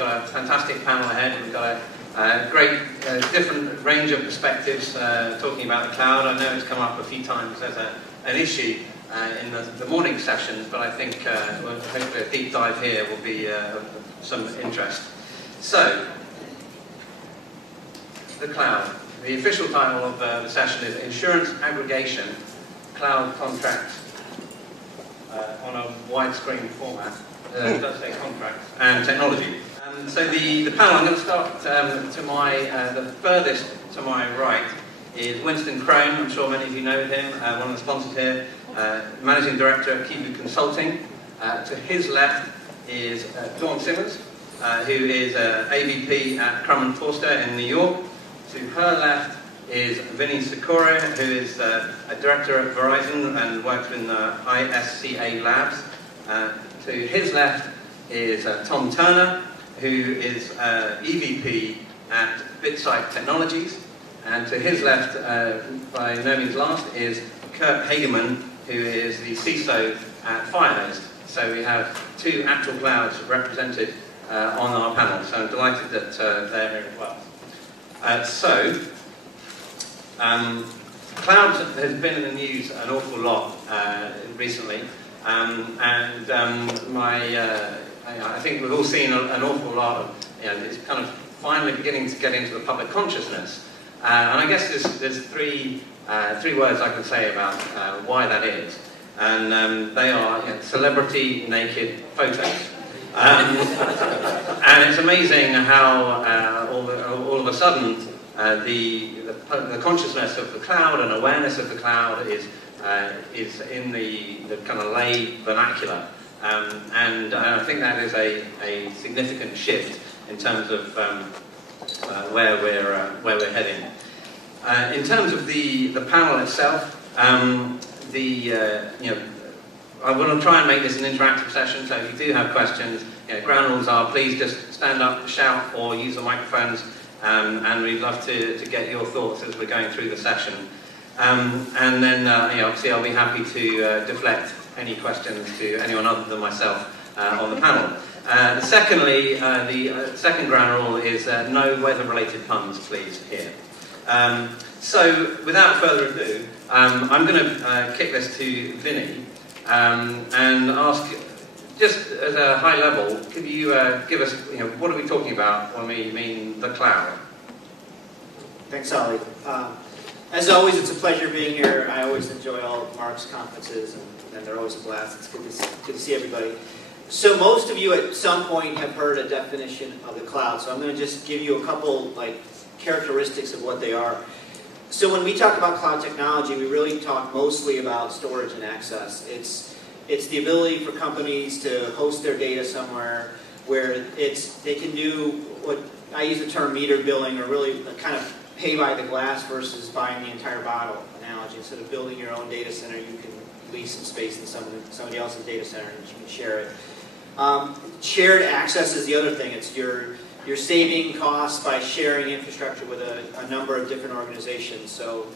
got a fantastic panel ahead. We've got a great different range of perspectives talking about the cloud. I know it's come up a few times as an issue in the morning sessions, but I think hopefully a deep dive here will be of some interest. So, the cloud. The official title of the session is Insurance Aggregation Cloud Contracts on a widescreen format. It does say contracts and technology. So the panel, I'm going to start to the furthest to my right is Winston Crone. I'm sure many of you know him, one of the sponsors here, Managing Director at CW14 Cloud. To his left is Dawn Simmons, who is AVP at Crum & Forster in New York. To her left is Vinny Sikora, who is a director at Verizon and works in ISCA Labs. To his left is Tom Turner, who is EVP at BitSight Technologies. And to his left, by no means last, is Kurt Hageman, who is the CISO at Firehose. So we have two actual clouds represented on our panel. So I'm delighted that they're here as well. Cloud has been in the news an awful lot recently, I think we've all seen an awful lot of, it's kind of finally beginning to get into the public consciousness. And I guess there's three words I can say about why that is. And they are celebrity naked photos. And it's amazing how all of a sudden the consciousness of the cloud and awareness of the cloud is in the kind of lay vernacular. And I think that is a significant shift in terms of where we're heading. In terms of the panel itself, I want to try and make this an interactive session, so if you do have questions, ground rules are please just stand up, shout, or use the microphones, and we'd love to get your thoughts as we're going through the session. And then, obviously, I'll be happy to deflect any questions to anyone other than myself on the panel. Secondly, the second ground rule is no weather-related puns, please, here. So, without further ado, I'm going to kick this to Vinny. And ask, just at a high level, could you give us, what are we talking about when we mean the cloud? Thanks, Ollie. As always, it's a pleasure being here. I always enjoy all of Mark's conferences, and they're always a blast. It's good to see everybody. So most of you at some point have heard a definition of the cloud, so I'm going to just give you a couple characteristics of what they are. So when we talk about cloud technology, we really talk mostly about storage and access. It's the ability for companies to host their data somewhere where they can do what I use the term meter billing, or really kind of pay by the glass versus buying the entire bottle analogy. Instead of building your own data center, you can lease some space in somebody else's data center and you can share it. Shared access is the other thing. It's you're saving costs by sharing infrastructure with a number of different organizations. So,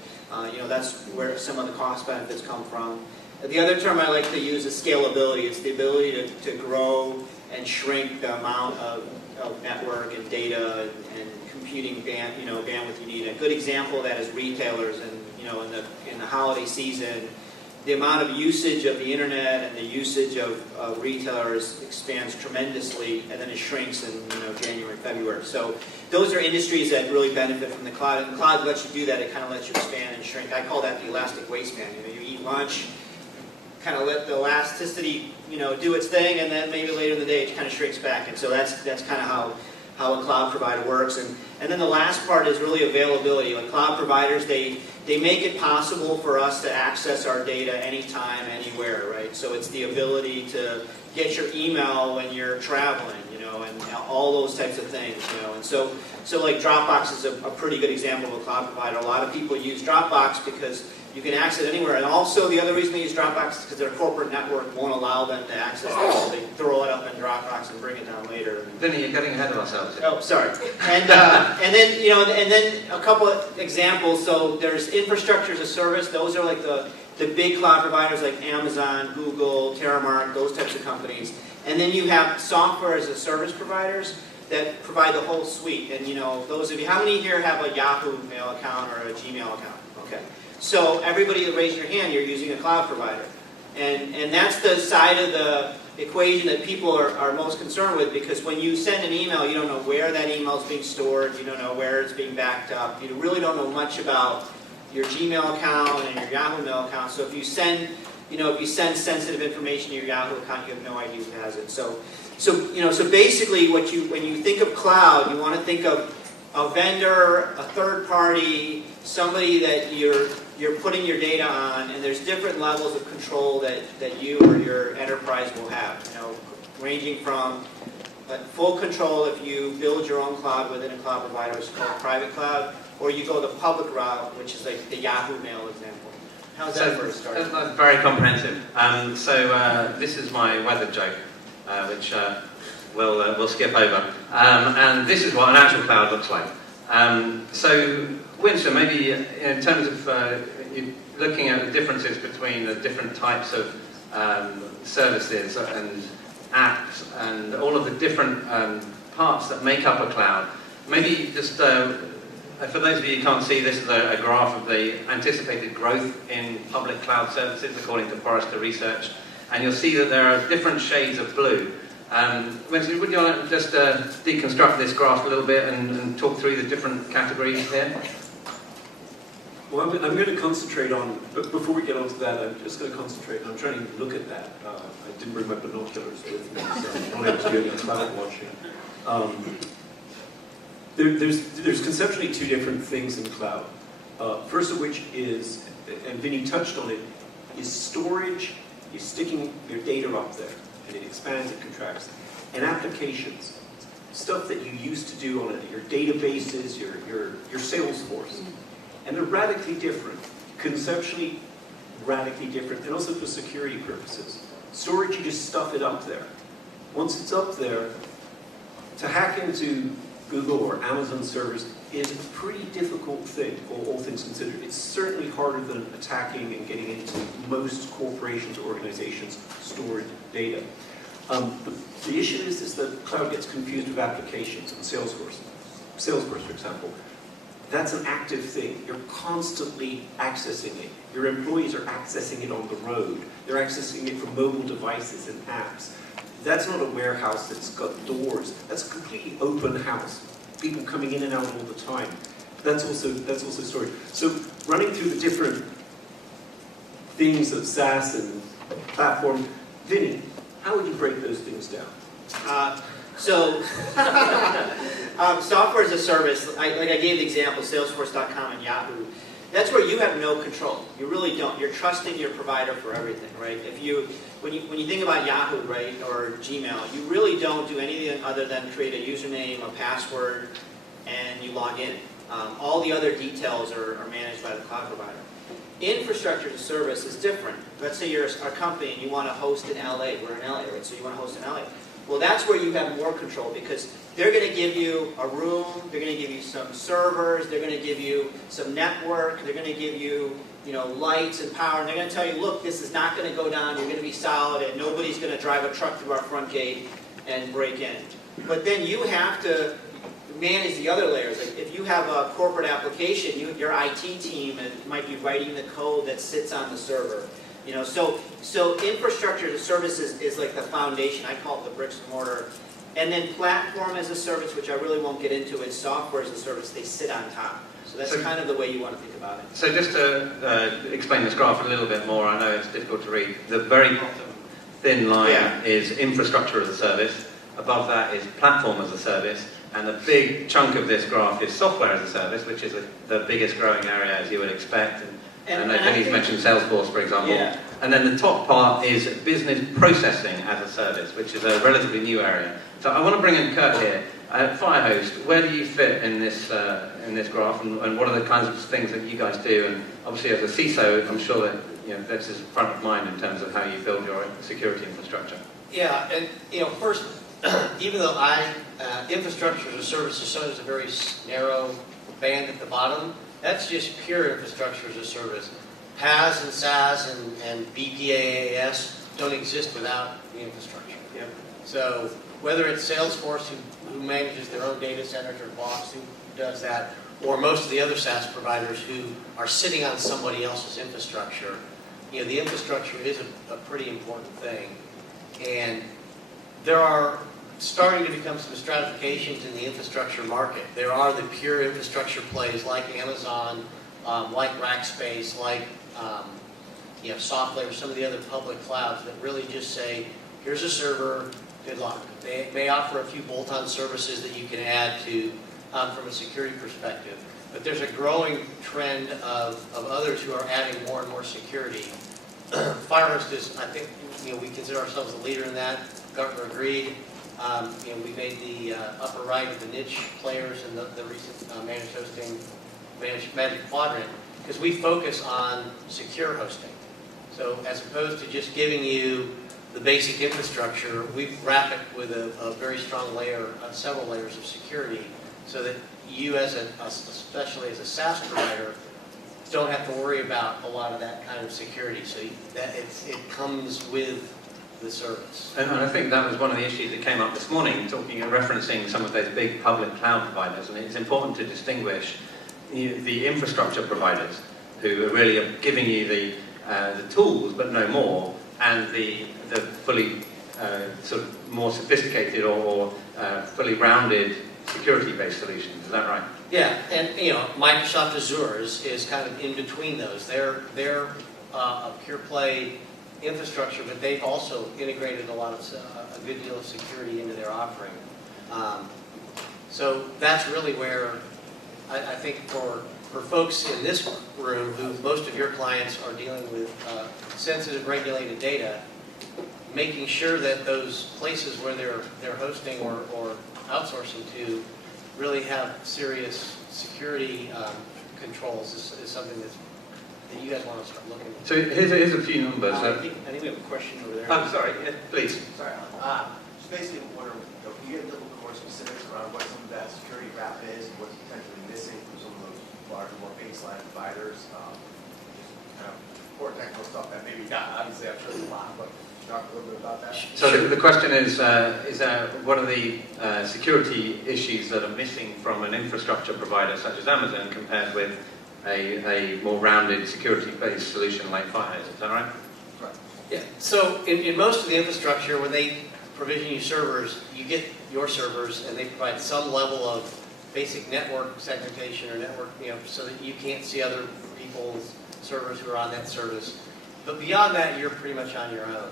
that's where some of the cost benefits come from. The other term I like to use is scalability. It's the ability to grow and shrink the amount of network and data and computing bandwidth you need. A good example of that is retailers, and in the holiday season, the amount of usage of the internet and the usage of retailers expands tremendously, and then it shrinks in January, February. So those are industries that really benefit from the cloud, and the cloud lets you do that. It kind of lets you expand and shrink. I call that the elastic waistband. You eat lunch, kind of let the elasticity do its thing, and then maybe later in the day it kind of shrinks back. And so that's kind of how a cloud provider works. And then the last part is really availability. Like cloud providers, they make it possible for us to access our data anytime, anywhere, right? So it's the ability to get your email when you're traveling, and all those types of things, And so like Dropbox is a pretty good example of a cloud provider. A lot of people use Dropbox because you can access it anywhere. And also the other reason they use Dropbox is because their corporate network won't allow them to access it. So they throw it up in Dropbox and bring it down later. Vinny, you're getting ahead of ourselves. Oh, sorry. And then a couple of examples. So there's infrastructure as a service. Those are like the big cloud providers like Amazon, Google, Terramark, those types of companies. And then you have software as a service providers that provide the whole suite. And those of you, how many here have a Yahoo Mail account or a Gmail account? Okay. So everybody that raised your hand, you're using a cloud provider. And that's the side of the equation that people are most concerned with, because when you send an email, you don't know where that email is being stored, you don't know where it's being backed up, you really don't know much about your Gmail account and your Yahoo Mail account. So if you send sensitive information to your Yahoo account, you have no idea who has it. So basically, when you think of cloud, you want to think of a vendor, a third party, somebody that you're putting your data on, and there's different levels of control that you or your enterprise will have. Ranging from full control if you build your own cloud within a cloud provider, which is called private cloud, or you go the public route, which is like the Yahoo Mail example. How's that for a start? That's very comprehensive. This is my weather joke, which we'll skip over. And this is what an actual cloud looks like. So, Winston, maybe in terms of looking at the differences between the different types of services and apps and all of the different parts that make up a cloud, maybe just for those of you who can't see, this is a graph of the anticipated growth in public cloud services according to Forrester Research, and you'll see that there are different shades of blue. Winston, would you want to just deconstruct this graph a little bit and talk through the different categories here? Well, I'm going to concentrate on, but before we get onto that, I'm just going to concentrate, I'm trying to look at that. I didn't bring my binoculars with me, so I'm not able to do any cloud watching. There's conceptually two different things in cloud. First of which is, and Vinny touched on it, is storage. You're sticking your data up there, and it expands, it contracts. And applications, stuff that you used to do on your databases, your Salesforce. And they're radically different, conceptually radically different, and also for security purposes. Storage, you just stuff it up there. Once it's up there, to hack into Google or Amazon servers is a pretty difficult thing, all things considered. It's certainly harder than attacking and getting into most corporations or organizations' stored data. The issue is that cloud gets confused with applications in Salesforce. Salesforce, for example. That's an active thing. You're constantly accessing it. Your employees are accessing it on the road. They're accessing it from mobile devices and apps. That's not a warehouse that's got doors. That's a completely open house. People coming in and out all the time. That's also storage. So running through the different things of SaaS and platform, Vinny, how would you break those things down? Software as a service, like I gave the example, Salesforce.com and Yahoo, that's where you have no control. You really don't. You're trusting your provider for everything, right? When you think about Yahoo, right, or Gmail, you really don't do anything other than create a username, a password, and you log in. All the other details are managed by the cloud provider. Infrastructure as a service is different. Let's say you're a company and you want to host in LA. We're in LA, right? So you want to host in LA. Well, that's where you have more control, because they're going to give you a room, they're going to give you some servers, they're going to give you some network, they're going to give you, lights and power, and they're going to tell you, look, this is not going to go down, you're going to be solid, and nobody's going to drive a truck through our front gate and break in. But then you have to manage the other layers. Like if you have a corporate application, your IT team might be writing the code that sits on the server. So infrastructure as a service is like the foundation. I call it the bricks and mortar. And then platform as a service, which I really won't get into, is software as a service. They sit on top. So that's kind of the way you want to think about it. So just to explain this graph a little bit more, I know it's difficult to read. The very bottom thin line is infrastructure as a service. Above that is platform as a service. And the big chunk of this graph is software as a service, which is the biggest growing area, as you would expect. And Vinny's mentioned Salesforce, for example. Yeah. And then the top part is business processing as a service, which is a relatively new area. So I want to bring in Kurt here. Firehose, where do you fit in this graph, and what are the kinds of things that you guys do? And obviously, as a CISO, I'm sure that this is front of mind in terms of how you build your security infrastructure. Yeah, and first, even though infrastructure as a service is shown as a very narrow band at the bottom, that's just pure infrastructure as a service. PaaS and SaaS and BPaaS don't exist without the infrastructure. Yep. So whether it's Salesforce who manages their own data centers, or Box who does that, or most of the other SaaS providers who are sitting on somebody else's infrastructure, the infrastructure is a pretty important thing. And there are starting to become some stratifications in the infrastructure market. There are the pure infrastructure plays like Amazon, like Rackspace, like SoftLayer, some of the other public clouds that really just say, here's a server, good luck. They may offer a few bolt-on services that you can add to from a security perspective. But there's a growing trend of others who are adding more and more security. FireHost is, I think, we consider ourselves a leader in that. Gartner agreed. We made the upper right of the niche players in the recent managed hosting, Magic Quadrant, because we focus on secure hosting. So as opposed to just giving you the basic infrastructure, we wrap it with a very strong layer, several layers of security, so that you, especially as a SaaS provider, don't have to worry about a lot of that kind of security. So that it comes with the service. And I think that was one of the issues that came up this morning, referencing some of those big public cloud providers. And it's important to distinguish the infrastructure providers who are really giving you the tools, but no more, and the fully sort of more sophisticated or fully rounded security-based solutions. Is that right? Yeah, and Microsoft Azure is kind of in between those. They're a pure play infrastructure, but they've also integrated a good deal of security into their offering. So that's really where I think for folks in this room, who most of your clients are dealing with sensitive, regulated data, making sure that those places where they're hosting or outsourcing to really have serious security controls is something that you guys want to start looking at. So here's a few numbers. I think we have a question over there. I'm sorry, please. Sorry, just basically wondering, can you get a little bit more specifics around what some of that security wrap is, and what's potentially missing from some of those larger, more baseline providers? Just kind of core technical stuff that maybe obviously I'm sure there's a lot, but talk a little bit about that. So the question is what are the security issues that are missing from an infrastructure provider such as Amazon compared with a more rounded security-based solution like FireHost? Is that right? Right. Yeah. So in most of the infrastructure, when they provision you servers, you get your servers, and they provide some level of basic network segmentation or network, so that you can't see other people's servers who are on that service. But beyond that, you're pretty much on your own.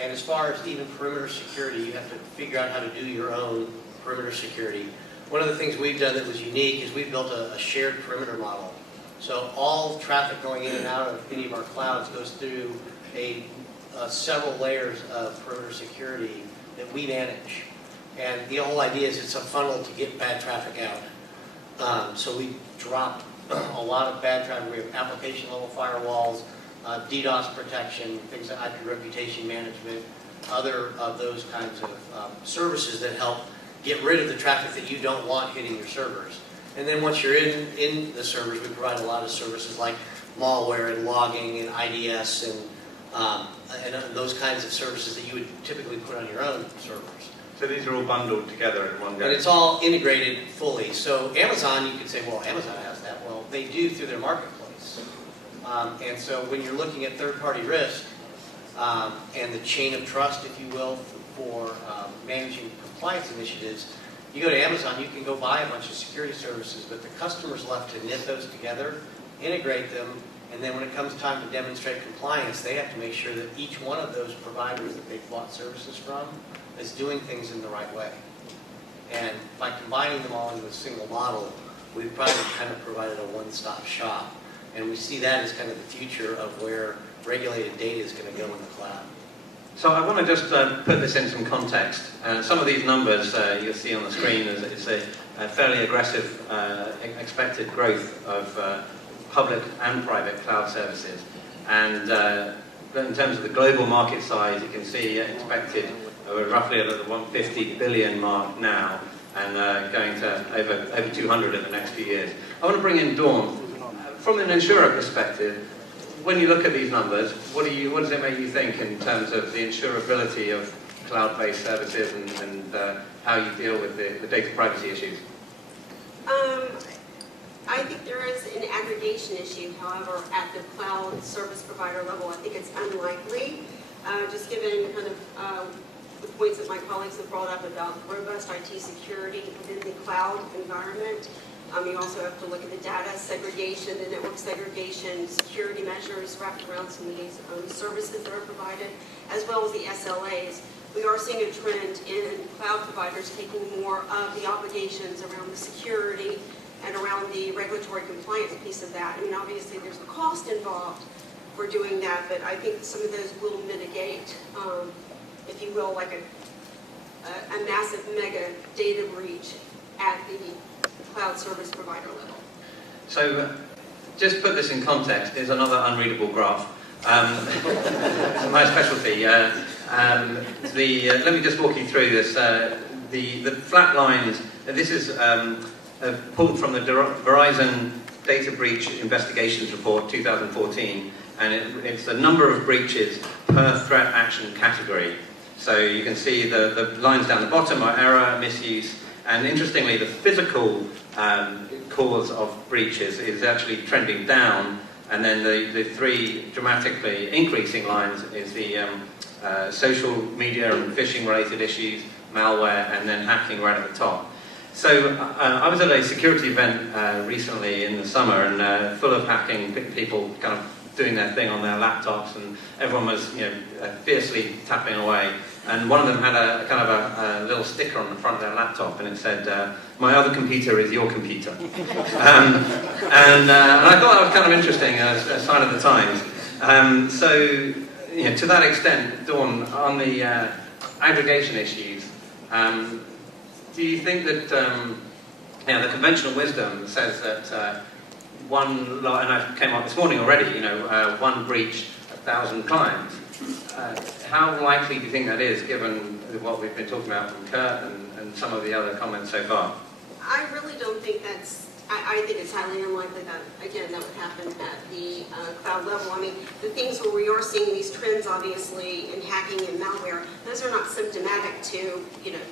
And as far as even perimeter security, you have to figure out how to do your own perimeter security. One of the things we've done that was unique is we've built a shared perimeter model. So all traffic going in and out of any of our clouds goes through several layers of perimeter security that we manage. And the whole idea is it's a funnel to get bad traffic out. So we drop a lot of bad traffic. We have application level firewalls, DDoS protection, things like IP reputation management, other of those kinds of services that help get rid of the traffic that you don't want hitting your servers. And then once you're in the servers, we provide a lot of services like malware and logging and IDS and those kinds of services that you would typically put on your own servers. So these are all bundled together in one go. And it's all integrated fully. So Amazon, you could say, well, Amazon has that. Well, they do through their marketplace. And so when you're looking at third-party risk and the chain of trust, if you will, for managing compliance initiatives, you go to Amazon, you can go buy a bunch of security services, but the customer's left to knit those together, integrate them, and then when it comes time to demonstrate compliance, they have to make sure that each one of those providers that they've bought services from is doing things in the right way. And by combining them all into a single model, we've probably kind of provided a one-stop shop. And we see that as kind of the future of where regulated data is going to go in the cloud. So I want to just put this in some context. Some of these numbers you'll see on the screen is a fairly aggressive expected growth of public and private cloud services. And in terms of the global market size, you can see expected roughly at the 150 billion mark now, and going to over 200 in the next few years. I want to bring in Dawn. From an insurer perspective, when you look at these numbers, what does it make you think in terms of the insurability of cloud-based services and how you deal with the data privacy issues? I think there is an aggregation issue. However, at the cloud service provider level, I think it's unlikely, just given kind of the points that my colleagues have brought up about robust IT security within the cloud environment. You also have to look at the data segregation, the network segregation, security measures wrapped around some of these services that are provided, as well as the SLAs. We are seeing a trend in cloud providers taking more of the obligations around the security and around the regulatory compliance piece of that. I mean, obviously there's a cost involved for doing that, but I think some of those will mitigate, if you will, like a massive mega data breach at the cloud service provider level. So, just put this in context, here's another unreadable graph. It's my specialty. Let me just walk you through this. The flat lines, this is pulled from the Verizon Data Breach Investigations Report 2014, and it's the number of breaches per threat action category. So you can see the lines down the bottom are error, misuse, and interestingly the physical cause of breaches is actually trending down, and then the three dramatically increasing lines is the social media and phishing related issues, malware, and then hacking right at the top. So I was at a security event recently in the summer, and full of hacking, people kind of doing their thing on their laptops, and everyone was fiercely tapping away. And one of them had a kind of a little sticker on the front of their laptop, and it said, "My other computer is your computer." And I thought that was kind of interesting, as a sign of the times. So to that extent, Dawn, on the aggregation issues, do you think that the conventional wisdom says that and I came up this morning already, one breach, 1,000 clients. How likely do you think that is, given what we've been talking about from Kurt and some of the other comments so far? I really don't think that's, I think it's highly unlikely that, again, that would happen at the cloud level. I mean, the things where we are seeing these trends, obviously, in hacking and malware, those are not symptomatic to,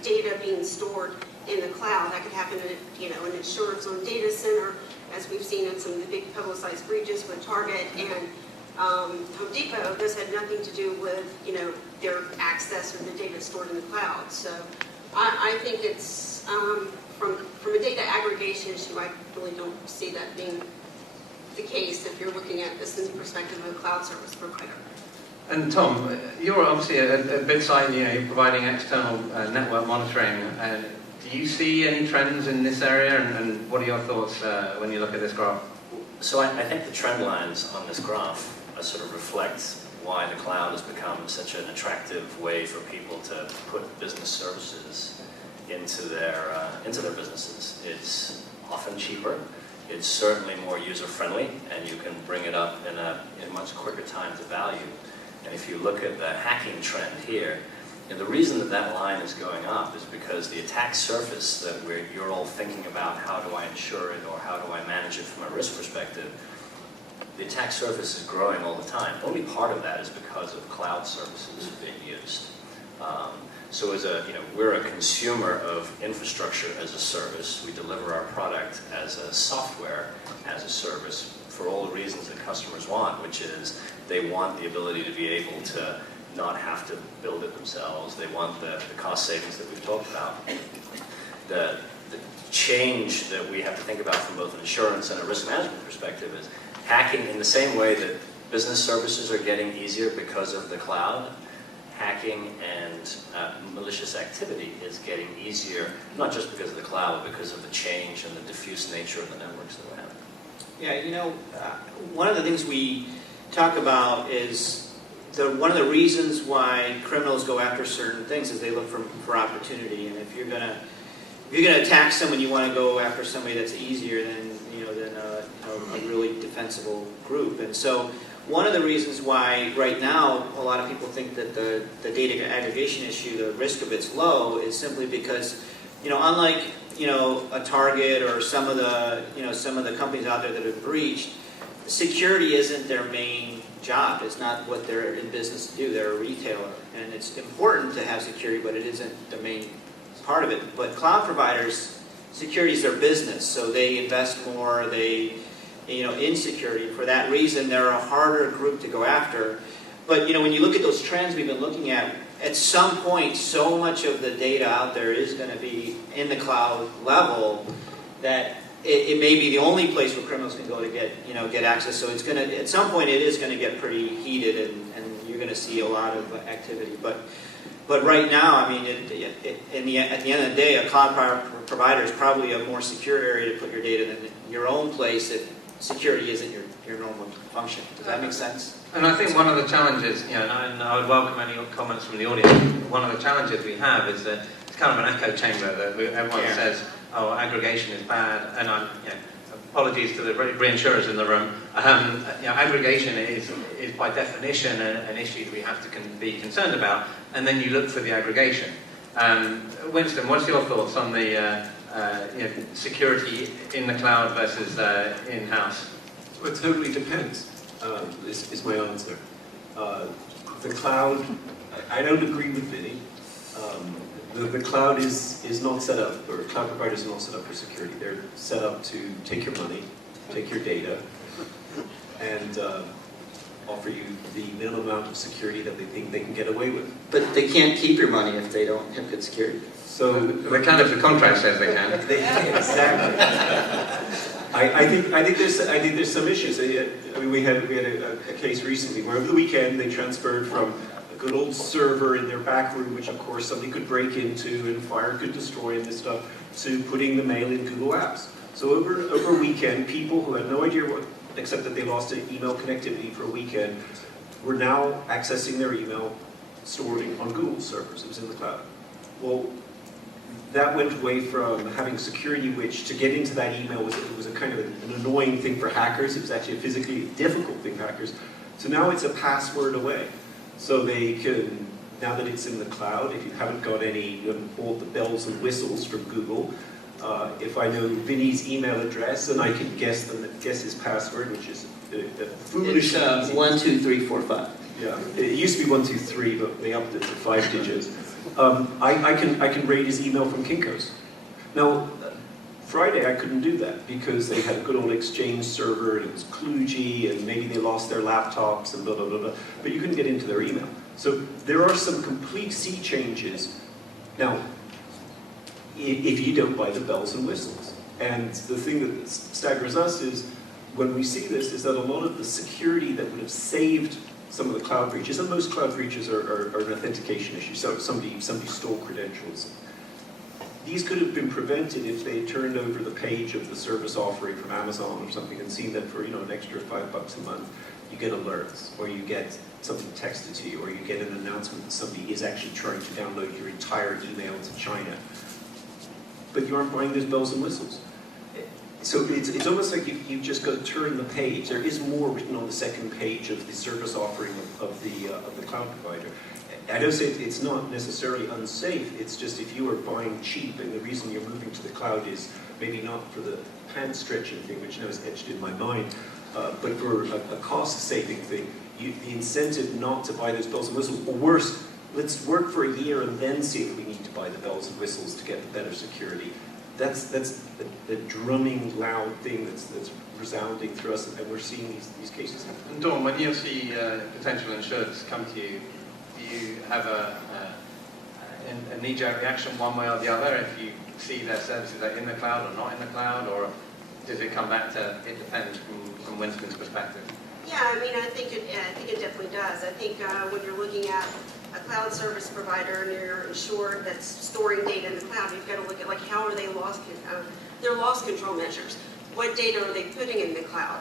data being stored in the cloud. That could happen in, an insurance on data center, as we've seen in some of the big publicized breaches with Target and Home Depot. This had nothing to do with, their access or the data stored in the cloud. So I think it's, from a data aggregation issue, I really don't see that being the case if you're looking at this in the perspective of a cloud service provider. And Tom, you're obviously a big site, you're providing external network monitoring. Do you see any trends in this area, and what are your thoughts when you look at this graph? So I think the trend lines on this graph sort of reflect why the cloud has become such an attractive way for people to put business services into their businesses. It's often cheaper, it's certainly more user-friendly, and you can bring it up in a much quicker time to value. And if you look at the hacking trend here, the reason that line is going up is because the attack surface that you're all thinking about, how do I insure it or how do I manage it from a risk perspective, the attack surface is growing all the time. Only part of that is because of cloud services being used. So we're a consumer of infrastructure as a service. We deliver our product as a software as a service for all the reasons that customers want, which is they want the ability to be able to not have to build it themselves. They want the cost savings that we've talked about. The change that we have to think about from both an insurance and a risk management perspective is hacking in the same way that business services are getting easier because of the cloud. Hacking and malicious activity is getting easier, not just because of the cloud, but because of the change and the diffuse nature of the networks that we have. Yeah, one of the things we talk about is one of the reasons why criminals go after certain things is they look for opportunity. And if you're gonna attack someone, you want to go after somebody that's easier than a really defensible group. And so one of the reasons why right now a lot of people think that the data aggregation issue, the risk of it's low, is simply because unlike a Target or some of the companies out there that have breached, security isn't their main job. It's not what they're in business to do. They're a retailer, and it's important to have security, but it isn't the main part of it. But cloud providers, security is their business, so they invest more. In security. For that reason, they're a harder group to go after. But when you look at those trends we've been looking at some point, so much of the data out there is going to be in the cloud level that it may be the only place where criminals can go to get access. So it's going to, at some point, it is going to get pretty heated, and you're going to see a lot of activity. But right now, I mean, at the end of the day, a cloud provider is probably a more secure area to put your data than your own place if security isn't your normal function. Does that make sense? And I think one of the challenges, and I would welcome any comments from the audience, one of the challenges we have is that it's kind of an echo chamber that everyone says, oh, aggregation is bad, and apologies to the reinsurers in the room. Aggregation is by definition an issue that we have to be concerned about, and then you look for the aggregation. Winston, what's your thoughts on the security in the cloud versus in-house? Well, it totally depends, is my answer. The cloud, I don't agree with Vinny. The cloud is not set up, or cloud providers are not set up for security. They're set up to take your money, take your data, and offer you the minimum amount of security that they think they can get away with. But they can't keep your money if they don't have good security. So they can if the contract says they can. Exactly. I think there's some issues. I mean, we had a case recently where over the weekend they transferred from a good old server in their back room, which of course somebody could break into and fire could destroy and this stuff, to putting the mail in Google Apps. So over a weekend, people who had no idea what, except that they lost email connectivity for a weekend, were now accessing their email stored on Google servers. It was in the cloud. Well, that went away from having security, which to get into that email was a kind of an annoying thing for hackers. It was actually a physically difficult thing for hackers. So now it's a password away. So they can, now that it's in the cloud, if you haven't got all the bells and whistles from Google, if I know Vinny's email address, then I can guess his password, which is foolish. It's 1, 2, 3, 4, 5. Yeah, it used to be 1, 2, 3, but they upped it to 5 digits. I can raid his email from Kinko's. Now, Friday I couldn't do that because they had a good old Exchange server and it was kludgy and maybe they lost their laptops and blah, blah, blah, blah. But you couldn't get into their email. So there are some complete sea changes. Now, if you don't buy the bells and whistles. And the thing that staggers us is when we see this is that a lot of the security that would have saved some of the cloud breaches, and most cloud breaches are an authentication issue, so somebody stole credentials. These could have been prevented if they had turned over the page of the service offering from Amazon or something and seen that for an extra $5 a month, you get alerts, or you get something texted to you, or you get an announcement that somebody is actually trying to download your entire email to China. But you aren't buying those bells and whistles. So it's almost like you've just got to turn the page. There is more written on the second page of the service offering of the cloud provider. I don't say it's not necessarily unsafe. It's just if you are buying cheap, and the reason you're moving to the cloud is maybe not for the pants stretching thing, which now is etched in my mind, but for a cost-saving thing. The incentive not to buy those bells and whistles, or worse, let's work for a year and then see if we need to buy the bells and whistles to get the better security. That's the drumming loud thing that's resounding through us, and we're seeing these cases happen. And Dawn, when you see potential insureds come to you, do you have a knee-jerk reaction one way or the other if you see their services are in the cloud or not in the cloud, or does it come back to it depends from Winston's perspective? Yeah, I mean, I think it definitely does. I think when you're looking at a cloud service provider and you're insured that's storing data in the cloud, you've got to look at how are they their loss control measures. What data are they putting in the cloud?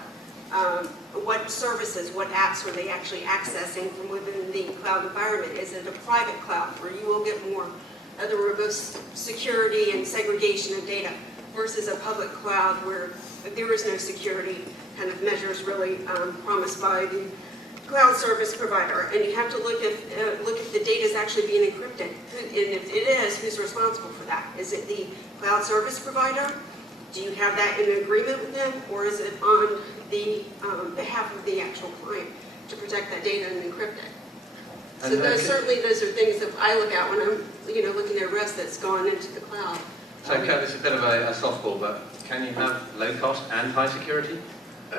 What services, what apps are they actually accessing from within the cloud environment? Is it a private cloud where you will get more of the robust security and segregation of data versus a public cloud where there is no security kind of measures really promised by the cloud service provider? And you have to look if the data is actually being encrypted. And if it is, who's responsible for that? Is it the cloud service provider? Do you have that in agreement with them, or is it on the behalf of the actual client? to protect that data and encrypt it. So And those are things that I look at when I'm, looking at risk that's gone into the cloud. So Kurt, this is a bit of a softball, but can you have low cost and high security?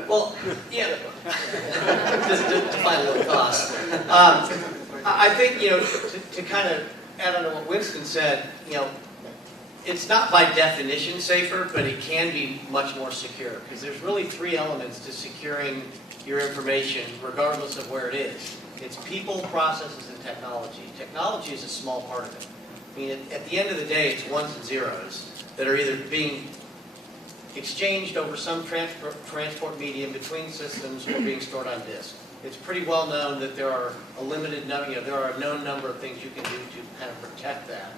Well, yeah, just to define low cost. I think, to kind of add on to what Winston said, it's not by definition safer, but it can be much more secure, because there's really 3 elements to securing your information, regardless of where it is. It's people, processes, and technology. Technology is a small part of it. I mean, at the end of the day, it's ones and zeros that are either being exchanged over some transport medium between systems or being stored on disk. It's pretty well known that there are a limited number, there are a known number of things you can do to kind of protect that.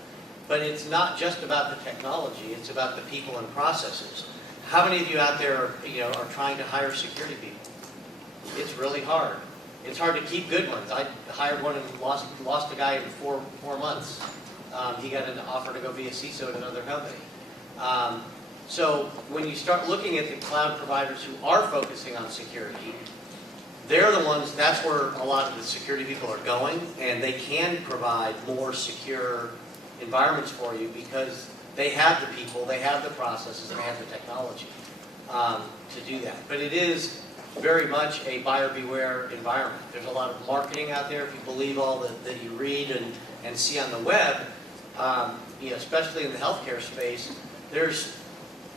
But it's not just about the technology, it's about the people and processes. How many of you out there are trying to hire security people? It's really hard. It's hard to keep good ones. I hired one and lost a guy in 4 months. He got an offer to go be a CISO at another company. So when you start looking at the cloud providers who are focusing on security, they're the ones, that's where a lot of the security people are going, and they can provide more secure environments for you because they have the people, they have the processes, and they have the technology to do that. But it is very much a buyer beware environment. There's a lot of marketing out there, if you believe all that you read and see on the web, especially in the healthcare space. There's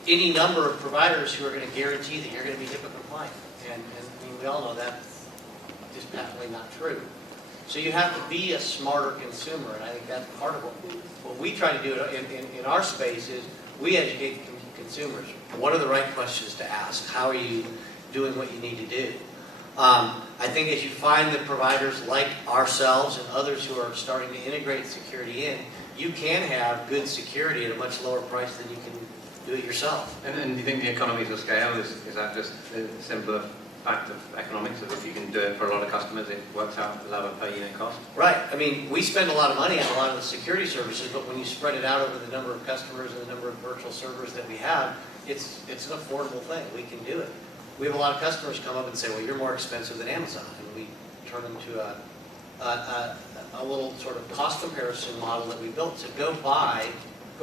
any number of providers who are going to guarantee that you're going to be HIPAA compliant. And I mean, we all know that's just patently not true. So you have to be a smarter consumer, and I think that's part of what we try to do in our space is we educate consumers. What are the right questions to ask? How are you doing what you need to do? I think as you find the providers like ourselves and others who are starting to integrate security in, you can have good security at a much lower price than you can do it yourself. And do you think the economies of scale, is that just a simpler fact of economics, that if you can do it for a lot of customers, it works out lower per unit cost? Right. I mean, we spend a lot of money on a lot of the security services, but when you spread it out over the number of customers and the number of virtual servers that we have, it's an affordable thing. We can do it. We have a lot of customers come up and say, well, you're more expensive than Amazon. And we turn them to a little sort of cost comparison model that we built to go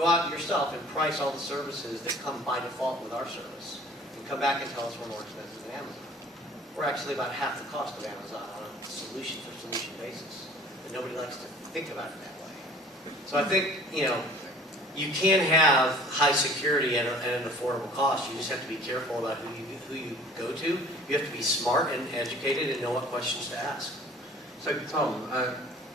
out yourself and price all the services that come by default with our service. And come back and tell us we're more expensive than Amazon. We're actually about half the cost of Amazon on a solution-for-solution basis. But nobody likes to think about it that way. So I think, you can have high security at an affordable cost. You just have to be careful about who you go to. You have to be smart and educated and know what questions to ask. So Tom,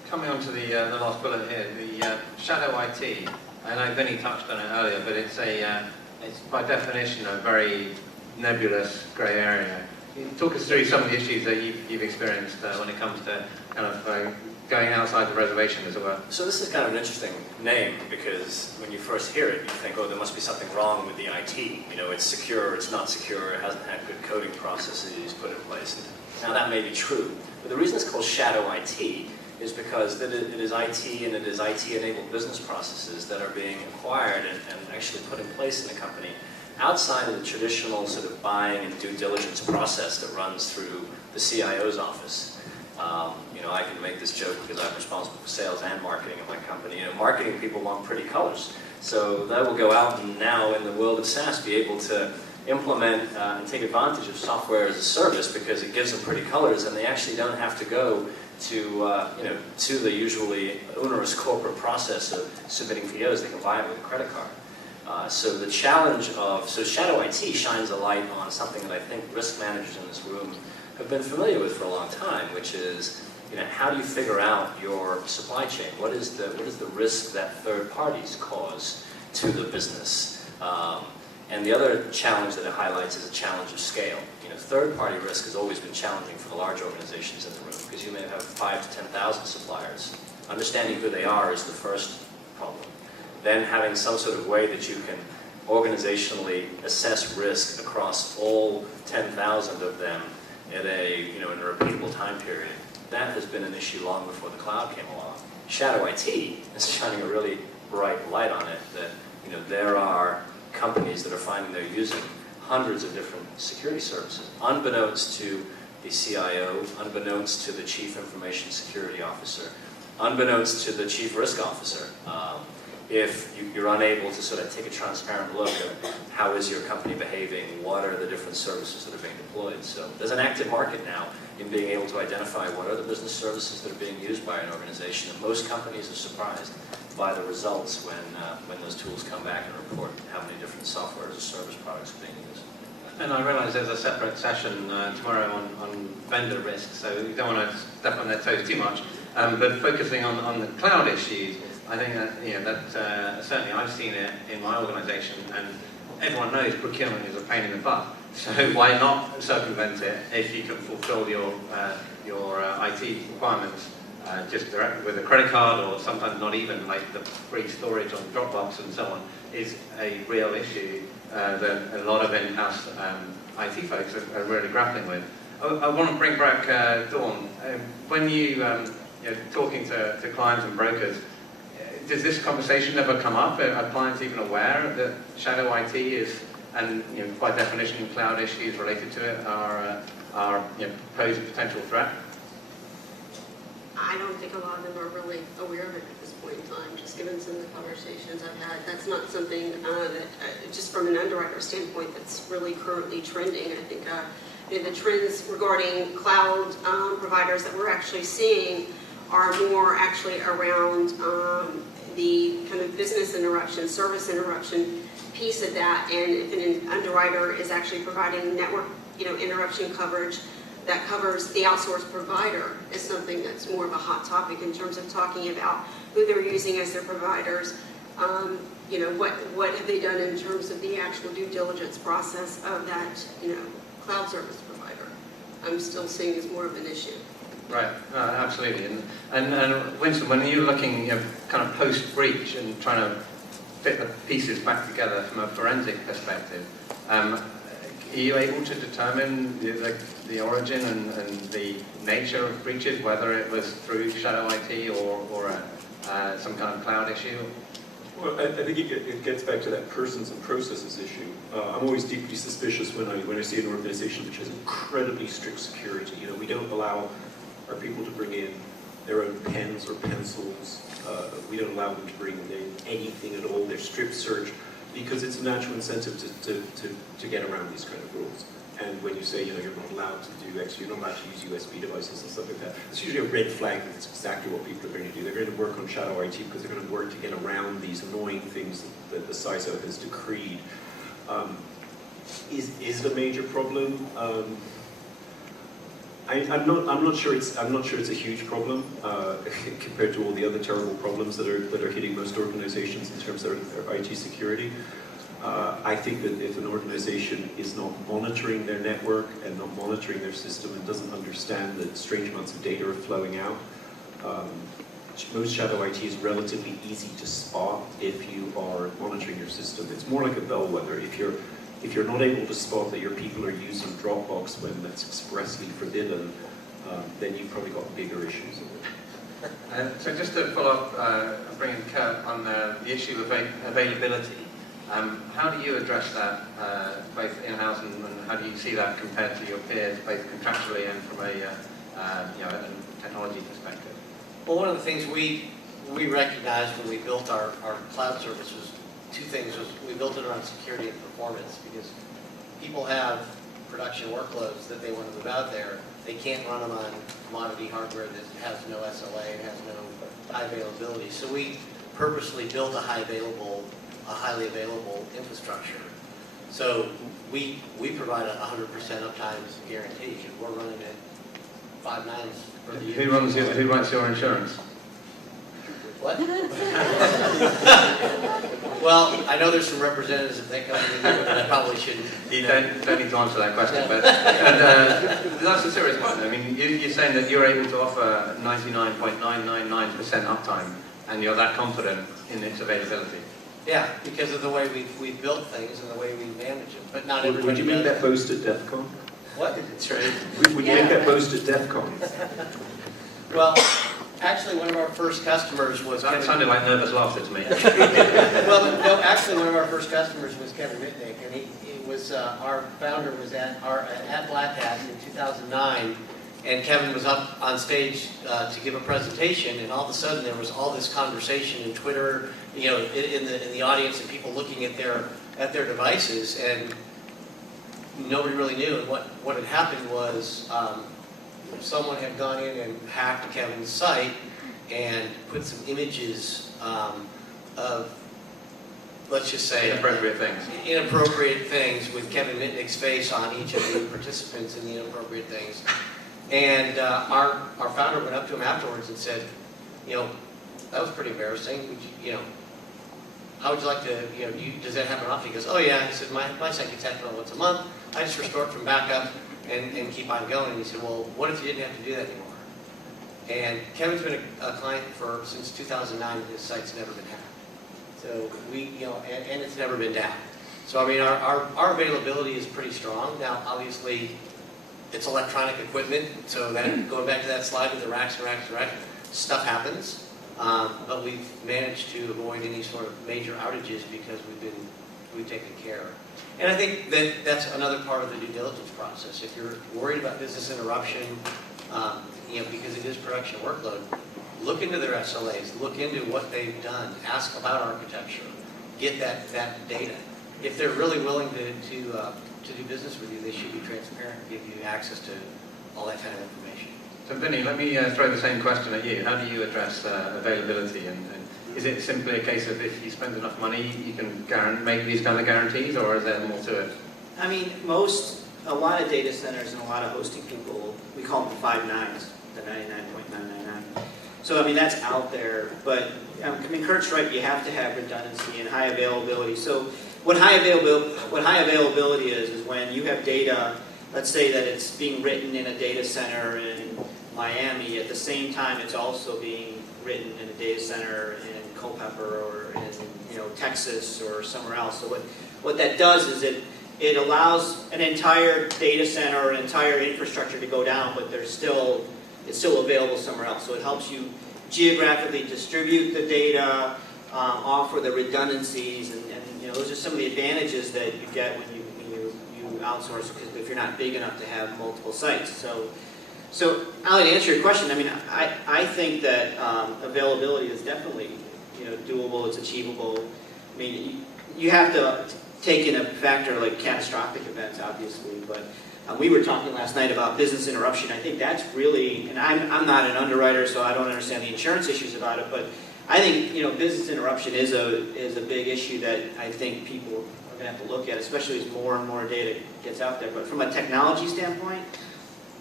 coming on to the last bullet here, the shadow IT. I know Vinny touched on it earlier, but it's by definition a very nebulous grey area. Can you talk us through some of the issues that you've experienced when it comes to kind of going outside the reservation, as it were? So this is kind of an interesting name because when you first hear it, you think, oh, there must be something wrong with the IT. It's secure, it's not secure, it hasn't had good coding processes put in place. Now that may be true, but the reason it's called shadow IT is because it is IT and it is IT-enabled business processes that are being acquired and actually put in place in the company outside of the traditional sort of buying and due diligence process that runs through the CIO's office. I can make this joke because I'm responsible for sales and marketing at my company. Marketing people want pretty colors. So they will go out and now in the world of SaaS be able to implement and take advantage of software as a service because it gives them pretty colors and they actually don't have to go to the usually onerous corporate process of submitting POs. They can buy it with a credit card. So the challenge so shadow IT shines a light on something that I think risk managers in this room have been familiar with for a long time, which is, how do you figure out your supply chain? What is the risk that third parties cause to the business? And the other challenge that it highlights is a challenge of scale. Third-party risk has always been challenging for the large organizations in the room because you may have 5,000 to 10,000 suppliers. Understanding who they are is the first problem. Then having some sort of way that you can organizationally assess risk across all 10,000 of them at in a repeatable time period. That has been an issue long before the cloud came along. Shadow IT is shining a really bright light on it that there are companies that are finding they're using hundreds of different security services, unbeknownst to the CIO, unbeknownst to the Chief Information Security Officer, unbeknownst to the Chief Risk Officer. If you're unable to sort of take a transparent look at how is your company behaving, what are the different services that are being deployed. So there's an active market now in being able to identify what are the business services that are being used by an organization. And most companies are surprised by the results when those tools come back and report how many different software as a service products are being used. And I realise there's a separate session tomorrow on vendor risk, so you don't want to step on their toes too much. But focusing on the cloud issues, I think that certainly I've seen it in my organisation, and everyone knows procurement is a pain in the butt. So why not circumvent it if you can fulfil your IT requirements just directly with a credit card, or sometimes not even, like the free storage on Dropbox and so on, is a real issue that a lot of in-house IT folks are really grappling with. I want to bring back Dawn. When you're talking to clients and brokers, does this conversation ever come up? Are clients even aware that shadow IT is, and by definition, cloud issues related to it are pose a potential threat? I don't think a lot of them are really aware of it at this point in time, just given some of the conversations I've had. That's not something that, just from an underwriter standpoint, that's really currently trending. I think the trends regarding cloud providers that we're actually seeing are more actually around the kind of business interruption, service interruption piece of that. And if an underwriter is actually providing network interruption coverage that covers the outsourced provider, is something that's more of a hot topic in terms of talking about who they're using as their providers. What have they done in terms of the actual due diligence process of that cloud service provider? I'm still seeing as more of an issue. Right, absolutely. And Winston, when you're looking kind of post-breach and trying to fit the pieces back together from a forensic perspective, are you able to determine the origin and the nature of breaches, whether it was through shadow IT or some kind of cloud issue? Well, I think it gets back to that persons and processes issue. I'm always deeply suspicious when I see an organization which has incredibly strict security. We don't allow our people to bring in their own pens or pencils. We don't allow them to bring in anything at all. They're strip search because it's a natural incentive to get around these kind of rules. And when you say, you're not allowed to do X, you're not allowed to use USB devices and stuff like that, it's usually a red flag that it's exactly what people are going to do. They're going to work on shadow IT because they're going to work to get around these annoying things that the CISO has decreed. Is it a major problem? I'm not sure it's a huge problem compared to all the other terrible problems that are hitting most organizations in terms of their IT security. I think that if an organization is not monitoring their network and not monitoring their system and doesn't understand that strange amounts of data are flowing out, most shadow IT is relatively easy to spot if you are monitoring your system. It's more like a bellwether. If you're not able to spot that your people are using Dropbox when that's expressly forbidden, then you've probably got bigger issues. So just to follow up, bring in Kurt on the issue of availability. How do you address that, both in-house and how do you see that compared to your peers, both contractually and from a technology perspective? Well, one of the things we recognized when we built our cloud service was two things. We built it around security and performance because people have production workloads that they want to move out there. They can't run them on commodity hardware that has no SLA and has no high availability. So we purposely built a highly available infrastructure. So we provide a 100% uptime guarantee. We're running at 5 nines for the year. Who writes your insurance? What? Well, I know there's some representatives of that company, but I probably shouldn't. You don't need to answer that question, but that's a serious point. I mean, you're saying that you're able to offer 99.999% uptime, and you're that confident in its availability. Yeah, because of the way we've built things and the way we manage them, but not everybody Would you make does. that boast at DEF CON? What? That's right. Would you make that boast at DEF CON? Well, Actually, one of our first customers was That Kevin. sounded like nervous laughter to me. Well, no, actually, one of our first customers was Kevin Mitnick, and he was, our founder was at Black Hat in 2009, and Kevin was up on stage to give a presentation, and all of a sudden there was all this conversation in Twitter, you know, in the audience, and people looking at their devices, and nobody really knew. And what had happened was someone had gone in and hacked Kevin's site and put some images of, let's just say, inappropriate things with Kevin Mitnick's face on each of the participants in the inappropriate things. And our founder went up to him afterwards and said, you know, that was pretty embarrassing. Would you know, how would you like to, you know, does that happen often? He goes, oh yeah. He said, my site gets hacked about once a month. I just restore it from backup and keep on going. And he said, well, what if you didn't have to do that anymore? And Kevin's been a client since 2009, and his site's never been hacked. So you know, and it's never been down. So I mean, our availability is pretty strong. Now, obviously, it's electronic equipment, so that going back to that slide with the racks and racks and racks, stuff happens. But we've managed to avoid any sort of major outages because we've taken care. And I think that's another part of the due diligence process. If you're worried about business interruption, you know, because it is production workload, look into their SLAs, look into what they've done, ask about architecture, get that data. If they're really willing to do business with you, they should be transparent and give you access to all that kind of information. So Vinny, let me throw the same question at you. How do you address availability? And is it simply a case of if you spend enough money, you can make these kind of guarantees, or is there more to it? I mean, a lot of data centers and a lot of hosting people, we call them the 5 nines, the 99.999. So I mean, that's out there, but I mean, Kurt's right, you have to have redundancy and high availability. So what high availability is when you have data, let's say that it's being written in a data center in Miami, at the same time it's also being written in a data center in Culpeper or in, you know, Texas or somewhere else. So what that does is it allows an entire data center or an entire infrastructure to go down, but it's still available somewhere else. So it helps you geographically distribute the data, offer the redundancies, and you know, those are some of the advantages that you get when you outsource, because if you're not big enough to have multiple sites. So Ali, to answer your question, I mean, I think that availability is definitely, you know, doable. It's achievable. I mean, you have to take in a factor like catastrophic events, obviously, but we were talking last night about business interruption. I think that's really, and I'm not an underwriter, so I don't understand the insurance issues about it, but I think, you know, business interruption is a big issue that I think people are going to have to look at, especially as more and more data gets out there. But from a technology standpoint,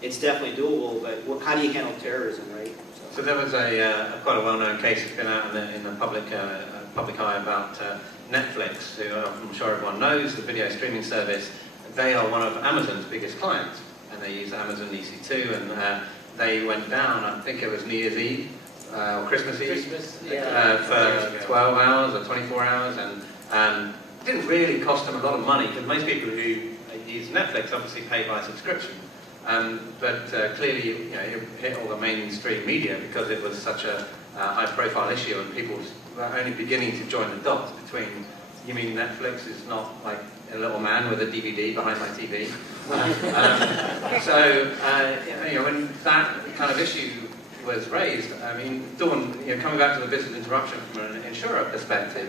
it's definitely doable, but how do you handle terrorism, right? So there was quite a well-known case that's been out in the public eye about Netflix, who I'm sure everyone knows, the video streaming service. They are one of Amazon's biggest clients, and they use Amazon EC2, and they went down, I think it was New Year's Eve, or Christmas Eve, for 12 hours or 24 hours, and it didn't really cost them a lot of money, because most people who use Netflix obviously pay by subscription. But clearly, you know, it hit all the mainstream media because it was such a high-profile issue, and people were only beginning to join the dots between, you mean Netflix is not like a little man with a DVD behind my TV? You know, when that kind of issue was raised, I mean, Dawn, you know, coming back to the business interruption from an insurer perspective,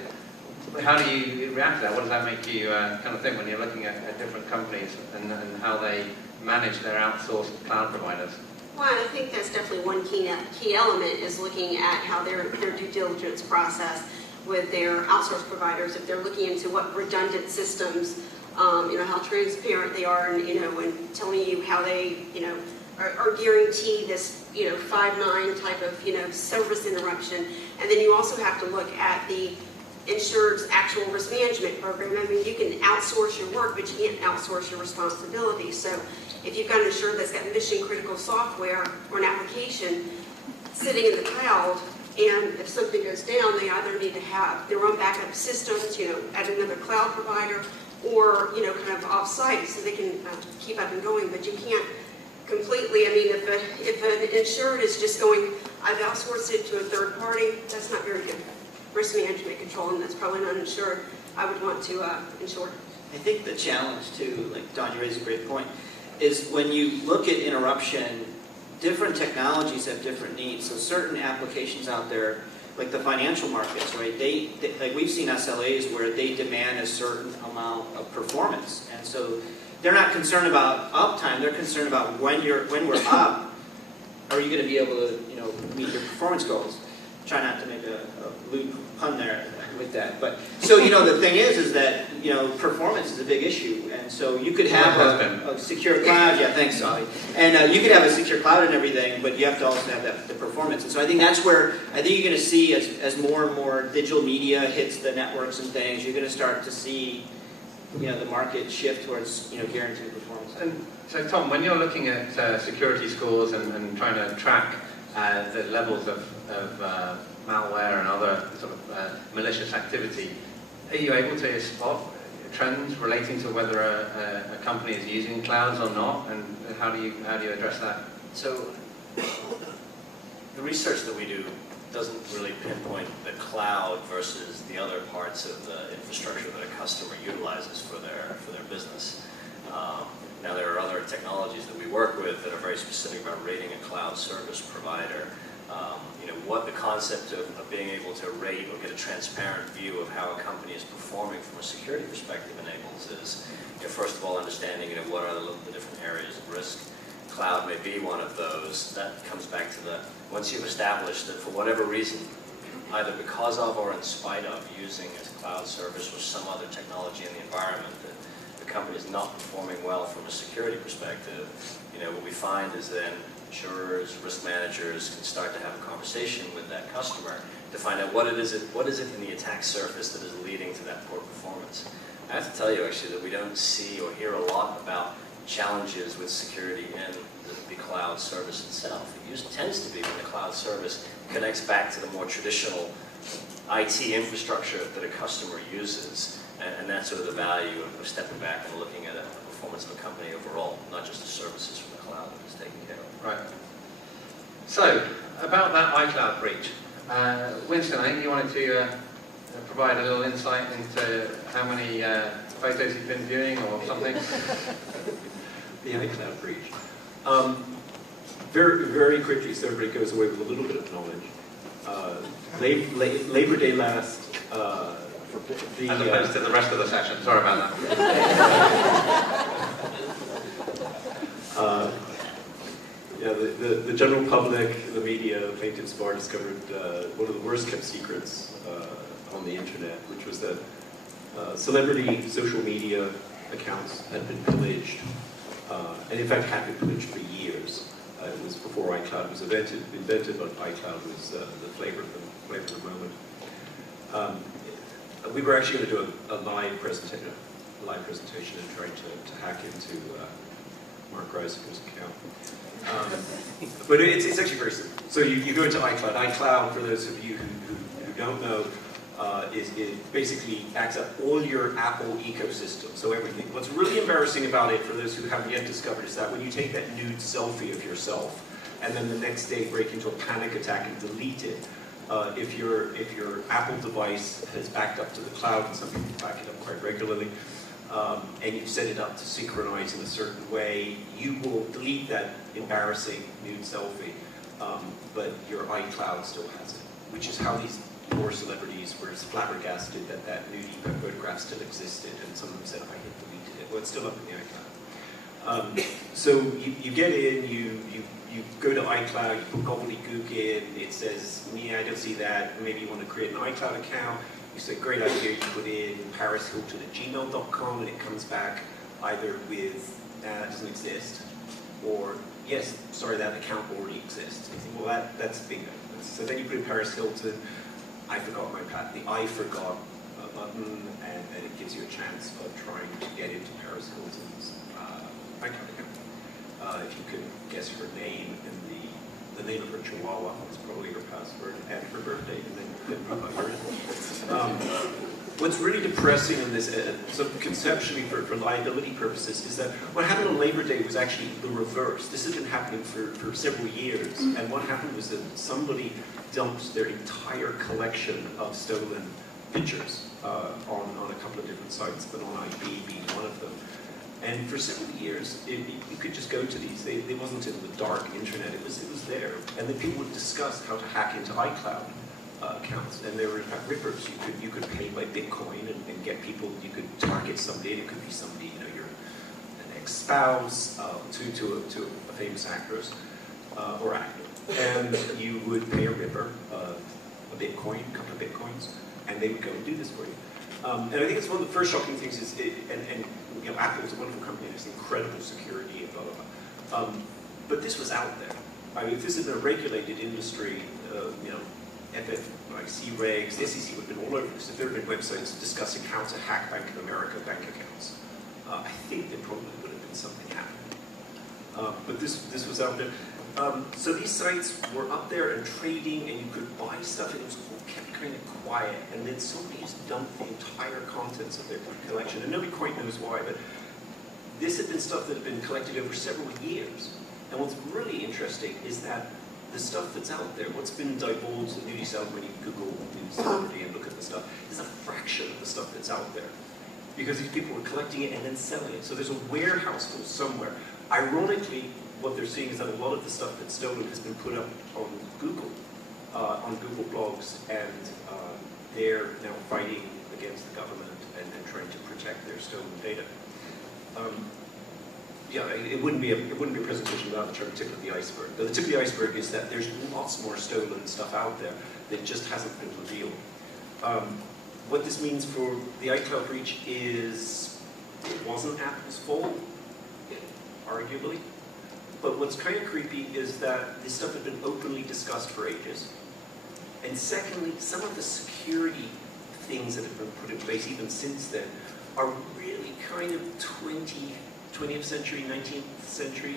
how do you react to that? What does that make you kind of think when you're looking at different companies and how they manage their outsourced cloud providers? Well, I think that's definitely one key element is looking at how their due diligence process with their outsourced providers, if they're looking into what redundant systems, you know, how transparent they are, and, you know, and telling you how they, you know, are guaranteed this, you know, 5-9 type of, you know, service interruption. And then you also have to look at the insured's actual risk management program. I mean, you can outsource your work, but you can't outsource your responsibility. So if you've got an insured that's got mission critical software or an application sitting in the cloud, and if something goes down, they either need to have their own backup systems, you know, at another cloud provider, or, you know, kind of off-site so they can keep up and going. But you can't completely. I mean, if an insured is just going, I've outsourced it to a third party, that's not very good risk management control, and that's probably not insured. I would want to insure. I think the challenge too, like Don, you raised a great point, is when you look at interruption, different technologies have different needs. So certain applications out there, like the financial markets, right? They like we've seen SLAs where they demand a certain amount of performance, and so they're not concerned about uptime. They're concerned about when we're up, are you going to be able to meet your performance goals? Try not to make a lewd pun there with that, but so the thing is that performance is a big issue, and so you could have a secure cloud. Yeah, thanks, Solly. And you could have a secure cloud and everything, but you have to also have the performance. And so I think that's where I think you're going to see as more and more digital media hits the networks and things, you're going to start to see the market shift towards guaranteed performance. And so, Tom, when you're looking at security scores and trying to track the levels of malware and other sort of malicious activity, are you able to spot trends relating to whether a company is using clouds or not, and how do you address that? So the research that we do doesn't really pinpoint the cloud versus the other parts of the infrastructure that a customer utilizes for their business. Now there are other technologies that we work with that are very specific about rating a cloud service provider. What the concept of being able to rate or get a transparent view of how a company is performing from a security perspective enables is, first of all, understanding what are the different areas of risk. Cloud may be one of those. That comes back to once you've established that for whatever reason, either because of or in spite of using a cloud service or some other technology in the environment, that the company is not performing well from a security perspective, what we find is then insurers, risk managers can start to have a conversation with that customer to find out what is it in the attack surface that is leading to that poor performance. I have to tell you actually that we don't see or hear a lot about challenges with security in the cloud service itself. It tends to be when the cloud service connects back to the more traditional IT infrastructure that a customer uses, and that's sort of the value of stepping back and looking at the performance of a company overall, not just the services from the cloud that is taken care of. Right. So, about that iCloud breach, Winston, I think you wanted to provide a little insight into how many photos you've been viewing or something. The iCloud breach. Very, very quickly, so everybody goes away with a little bit of knowledge. Labor Day last. As opposed to the rest of the session. Sorry about that. The general public, the media, the plaintiff's bar discovered one of the worst kept secrets on the internet, which was that celebrity social media accounts had been pillaged, and in fact had been pillaged for years. It was before iCloud was invented, but iCloud was the flavor of the moment. We were actually going to do a live presentation and trying to hack into Mark Reisiger's account. But it's actually very simple. So you go into iCloud. iCloud, for those of you who don't know, it basically backs up all your Apple ecosystem, so everything. What's really embarrassing about it, for those who haven't yet discovered, is that when you take that nude selfie of yourself, and then the next day break into a panic attack and delete it, if your Apple device has backed up to the cloud, and some people back it up quite regularly, and you've set it up to synchronize in a certain way, you will delete that embarrassing nude selfie, but your iCloud still has it, which is how these poor celebrities were flabbergasted that nude photograph still existed, and some of them said, I had deleted it. Well, it's still up in the iCloud. So you get in, you go to iCloud, you put gobbledygook in, it says, I don't see that, maybe you want to create an iCloud account. You say, great idea, you put in parishilton@gmail.com, and it comes back either with, that doesn't exist, or, yes, sorry, that account already exists. You think, well, that's bingo. So then you put in Paris Hilton, I forgot my the I forgot button, and it gives you a chance of trying to get into Paris Hilton's iCloud account. If you can guess her name and the name of her chihuahua is probably her password, and her birthday, and then put her in. What's really depressing in this, so conceptually for liability purposes, is that what happened on Labor Day was actually the reverse. This had been happening for several years, and what happened was that somebody dumped their entire collection of stolen pictures on a couple of different sites, but on IB being one of them. And for several years, you could just go to these. They wasn't in the dark internet. It was there, and then people would discuss how to hack into iCloud accounts, and there were in fact rippers. You could pay by Bitcoin and get people. You could target somebody. It could be somebody, you know, an ex-spouse to a famous actress or actor, and you would pay a ripper a Bitcoin, a couple of Bitcoins, and they would go and do this for you. And I think it's one of the first shocking things is, and you know, Apple's a wonderful company. There's incredible security and blah blah blah. But this was out there. I mean, if this had been a regulated industry, you know, FFIC regs, the SEC would have been all over this. If there had been websites discussing how to hack Bank of America bank accounts, I think there probably would have been something happening. But this was out there. So these sites were up there and trading, and you could buy stuff, and it was all kept kind of quiet. And then somebody just dumped the entire contents of their collection, and nobody quite knows why. But this had been stuff that had been collected over several years. And what's really interesting is that the stuff that's out there, what's been divulged in Newly South when you Google Newly Celebrity and look at the stuff, is a fraction of the stuff that's out there. Because these people were collecting it and then selling it. So there's a warehouse full somewhere. Ironically, what they're seeing is that a lot of the stuff that's stolen has been put up on Google Blogs, and they're now fighting against the government and trying to protect their stolen data. Yeah, it wouldn't be a presentation without the term tip of the iceberg. But the tip of the iceberg is that there's lots more stolen stuff out there that just hasn't been revealed. What this means for the iCloud breach is it wasn't Apple's fault, arguably. But what's kind of creepy is that this stuff had been openly discussed for ages. And secondly, some of the security things that have been put in place even since then are really kind of 20th century, 19th century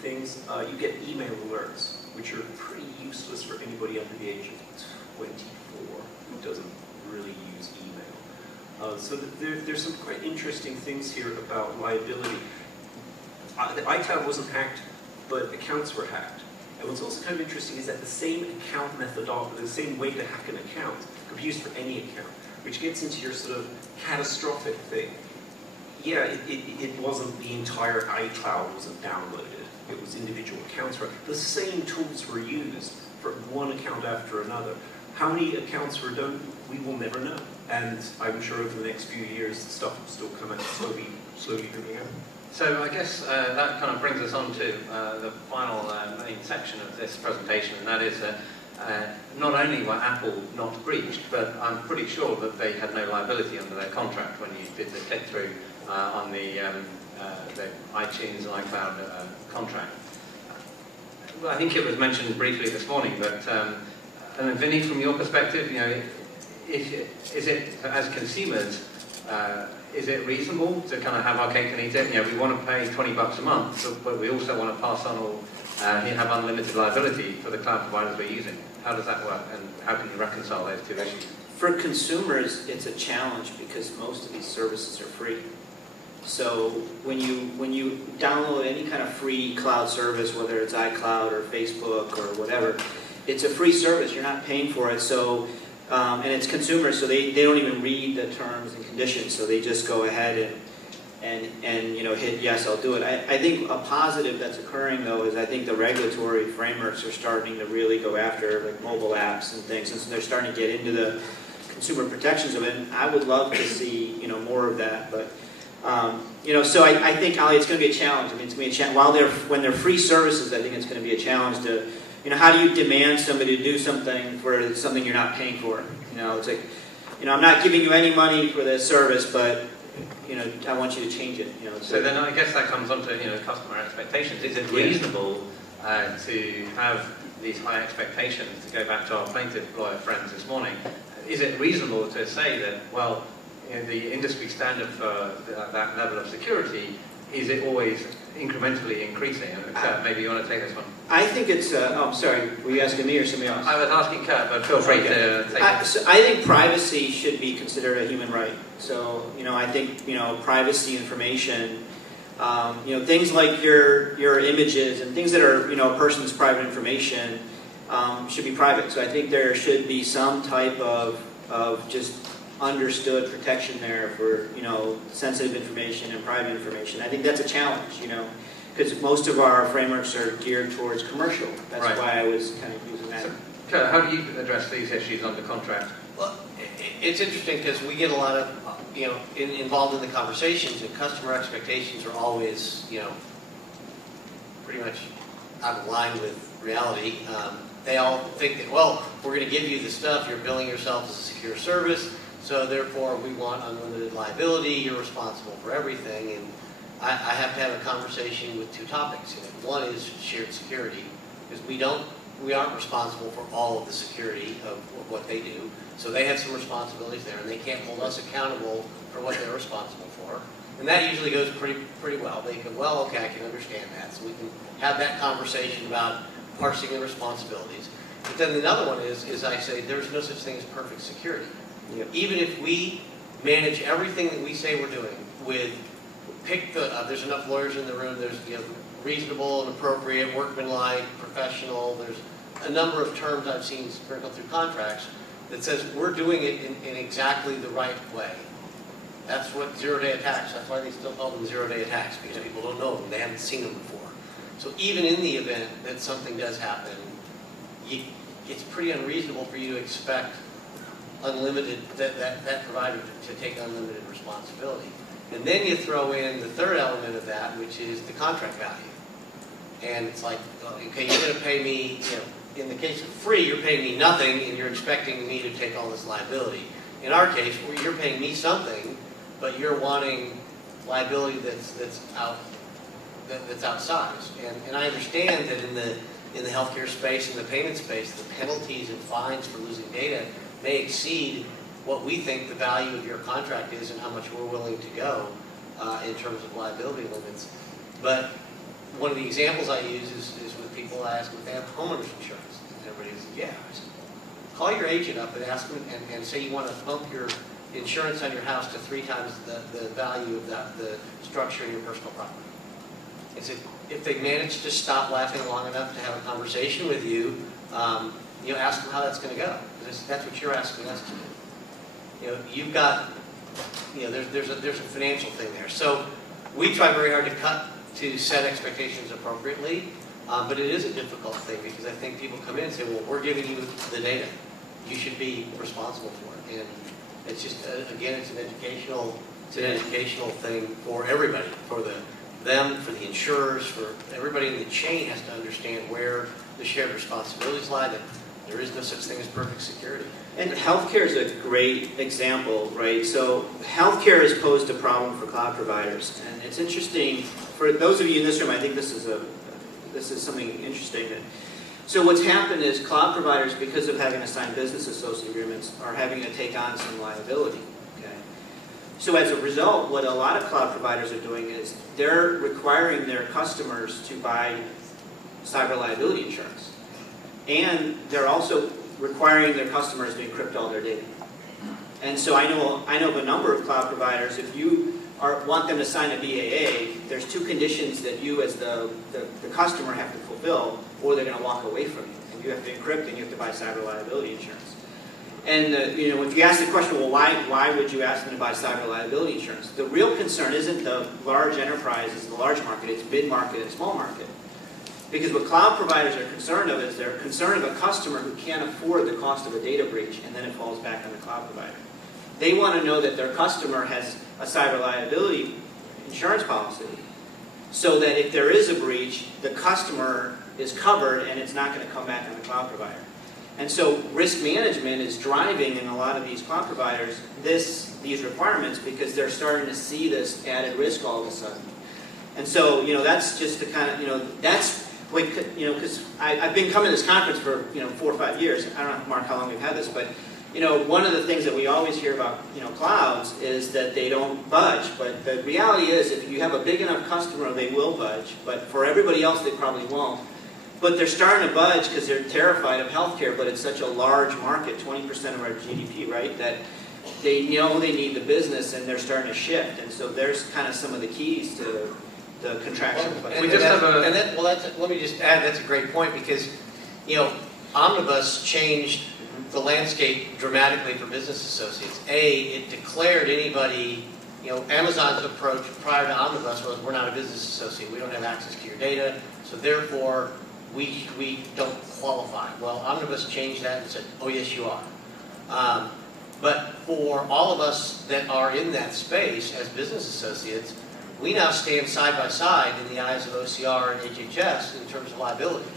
things. You get email alerts, which are pretty useless for anybody under the age of 24 who doesn't really use email. So there's some quite interesting things here about liability. The iCloud wasn't hacked, but accounts were hacked. And what's also kind of interesting is that the same account methodology, the same way to hack an account, could be used for any account, which gets into your sort of catastrophic thing. Yeah, it wasn't the entire iCloud wasn't downloaded. It was individual accounts. The same tools were used for one account after another. How many accounts were done, we will never know. And I'm sure over the next few years, the stuff will still come out slowly coming out. So I guess that kind of brings us on to the final main section of this presentation, and that is not only were Apple not breached, but I'm pretty sure that they had no liability under their contract when you did the click-through on the iTunes and iCloud contract. Well, I think it was mentioned briefly this morning, but and then Vinny, from your perspective, you know, is it as consumers? Is it reasonable to kind of have our cake and eat it? You know, we want to pay $20 a month, but we also want to pass on all, have unlimited liability for the cloud providers we're using. How does that work, and how can you reconcile those two issues? For consumers, it's a challenge because most of these services are free. So when you download any kind of free cloud service, whether it's iCloud or Facebook or whatever, it's a free service. You're not paying for it. So and it's consumers, so they don't even read the terms and conditions, so they just go ahead and you know, hit yes, I'll do it. I think a positive that's occurring though is I think the regulatory frameworks are starting to really go after like mobile apps and things, and so they're starting to get into the consumer protections of it. And I would love to see, you know, more of that, but you know, so I think, Ali, it's going to be a challenge. I mean, it's going to be a challenge. When they're free services, I think it's going to be a challenge to, you know, how do you demand somebody to do something for something you're not paying for? You know, it's like, you know, I'm not giving you any money for this service, but, you know, I want you to change it. You know, so then I guess that comes on to, you know, customer expectations. Is it reasonable to have these high expectations, to go back to our plaintiff lawyer friends this morning? Is it reasonable to say that, well, you know, the industry standard for that level of security is it always incrementally increasing? And Kurt, maybe you want to take this one. I think it's, I'm sorry, were you asking me or somebody else? I was asking Kurt, but feel free to take it. So I think privacy should be considered a human right. So, I think, privacy information, things like your images and things that are, a person's private information should be private. So I think there should be some type of just understood protection there for, sensitive information and private information. I think that's a challenge, because most of our frameworks are geared towards commercial. That's right. why I was kind of using that. So, Kurt, how do you address these issues under contract? Well, it's interesting because we get a lot of, involved in the conversations, and customer expectations are always, pretty much out of line with reality. They all think that, well, we're going to give you the stuff, you're billing yourself as a secure service, so therefore we want unlimited liability, you're responsible for everything. And I have to have a conversation with two topics in it. One is shared security, because we aren't responsible for all of the security of what they do. So they have some responsibilities there, and they can't hold us accountable for what they're responsible for. And that usually goes pretty well. They go, well, okay, I can understand that. So we can have that conversation about parsing the responsibilities. But then another one is I say there's no such thing as perfect security. Yep. Even if we manage everything that we say we're doing with, there's enough lawyers in the room, there's reasonable and appropriate, workmanlike, professional, there's a number of terms I've seen sprinkled through contracts that says we're doing it in exactly the right way. That's what zero-day attacks, that's why they still call them zero-day attacks, because people don't know them, they haven't seen them before. So even in the event that something does happen, it's pretty unreasonable for you to expect unlimited, that provider to take unlimited responsibility. And then you throw in the third element of that, which is the contract value. And it's like, okay, you're going to pay me, in the case of free, you're paying me nothing, and you're expecting me to take all this liability. In our case, where you're paying me something, but you're wanting liability that's outsized. And I understand that in the healthcare space and the payment space, the penalties and fines for losing data may exceed what we think the value of your contract is and how much we're willing to go in terms of liability limits. But one of the examples I use is when people ask if they have homeowners insurance. And everybody says, yeah. I said, call your agent up and ask them and say you want to bump your insurance on your house to 3 times the value of the structure in your personal property. I said, if they manage to stop laughing long enough to have a conversation with you, ask them how that's going to go. That's what you're asking us to do. You've got, there's a financial thing there. So we try very hard to set expectations appropriately, but it is a difficult thing because I think people come in and say, well, we're giving you the data. You should be responsible for it. And it's just, again, it's an educational thing for everybody, for them, for the insurers, for everybody in the chain has to understand where the shared responsibilities lie, that there is no such thing as perfect security. And healthcare is a great example, right? So healthcare has posed a problem for cloud providers. And it's interesting, for those of you in this room, I think this is something interesting. So what's happened is cloud providers, because of having to sign business associate agreements, are having to take on some liability. Okay? So as a result, what a lot of cloud providers are doing is they're requiring their customers to buy cyber liability insurance. And they're also requiring their customers to encrypt all their data. And so I know of a number of cloud providers, if you want them to sign a BAA, there's 2 conditions that you as the customer have to fulfill, or they're going to walk away from you. And you have to encrypt and you have to buy cyber liability insurance. And if you ask the question, well, why would you ask them to buy cyber liability insurance? The real concern isn't the large enterprises, the large market, it's mid-market and small market. Because what cloud providers are concerned of is they're concerned of a customer who can't afford the cost of a data breach, and then it falls back on the cloud provider. They want to know that their customer has a cyber liability insurance policy, so that if there is a breach, the customer is covered and it's not going to come back on the cloud provider. And so risk management is driving in a lot of these cloud providers these requirements because they're starting to see this added risk all of a sudden. And so, that's just the kind of, that's because I've been coming to this conference for 4 or 5 years. I don't know, Mark, how long we've had this, but one of the things that we always hear about, clouds is that they don't budge. But the reality is, if you have a big enough customer, they will budge. But for everybody else, they probably won't. But they're starting to budge because they're terrified of healthcare. But it's such a large market, 20% of our GDP, right? That they know they need the business, and they're starting to shift. And so there's kind of some of the keys to the contraction. Let me just add, that's a great point, because Omnibus changed the landscape dramatically for business associates. It declared anybody, Amazon's approach prior to Omnibus was, we're not a business associate, we don't have access to your data, so therefore we don't qualify. Well, Omnibus changed that and said, oh yes you are. But for all of us that are in that space as business associates, we now stand side by side in the eyes of OCR and HHS in terms of liability.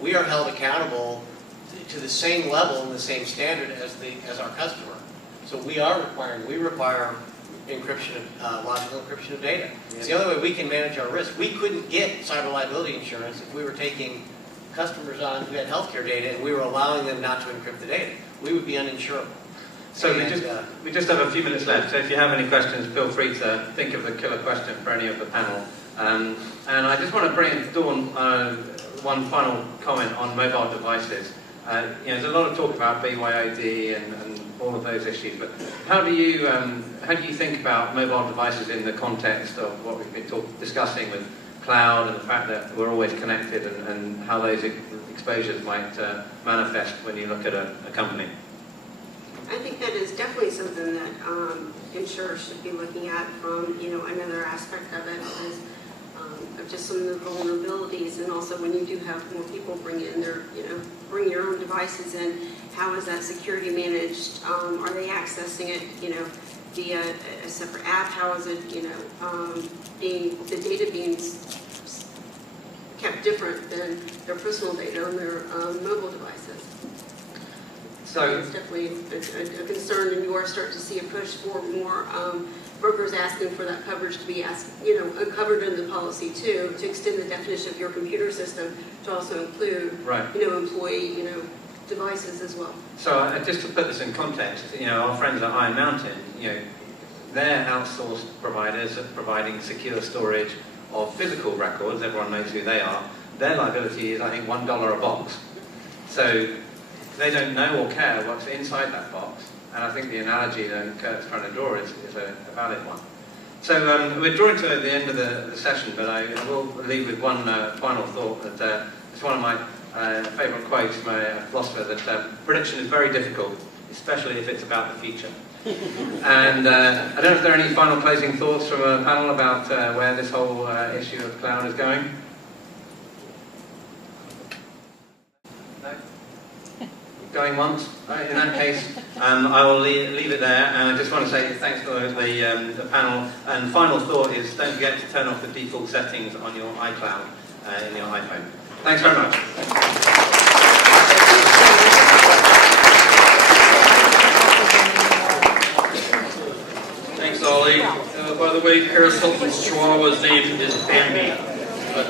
We are held accountable to the same level and the same standard as our customer. So we require encryption, logical encryption of data. It's the only way we can manage our risk. We couldn't get cyber liability insurance if we were taking customers on who had healthcare data and we were allowing them not to encrypt the data. We would be uninsurable. So we just have a few minutes left, so if you have any questions, feel free to think of a killer question for any of the panel. And I just want to bring Dawn one final comment on mobile devices. There's a lot of talk about BYOD and all of those issues, but how do you think about mobile devices in the context of what we've been discussing with cloud and the fact that we're always connected, and how those exposures might manifest when you look at a company? I think that is definitely something that insurers should be looking at from, another aspect of it is of just some of the vulnerabilities, and also when you do have more people bring your own devices in, how is that security managed? Are they accessing it, via a separate app? How is it, the data being kept different than their personal data on their mobile devices? So it's definitely a concern, and you are starting to see a push for more brokers asking for that coverage to be covered in the policy too, to extend the definition of your computer system to also include, employee, devices as well. So just to put this in context, our friends at Iron Mountain, they're outsourced providers of providing secure storage of physical records. Everyone knows who they are. Their liability is, I think, $1 a box. So they don't know or care what's inside that box. And I think the analogy that Kurt's trying to draw is a valid one. So we're drawing to the end of the session, but I will leave with one final thought that it's one of my favourite quotes from a philosopher, that prediction is very difficult, especially if it's about the future. And I don't know if there are any final closing thoughts from a panel about where this whole issue of cloud is going. Going once? In that case, I will leave it there, and I just want to say thanks for the panel. And final thought is, don't forget to turn off the default settings on your iCloud in your iPhone. Thanks very much. Thanks, Ollie. By the way, Paris Hilton's Chihuahua's name is Bambi. But,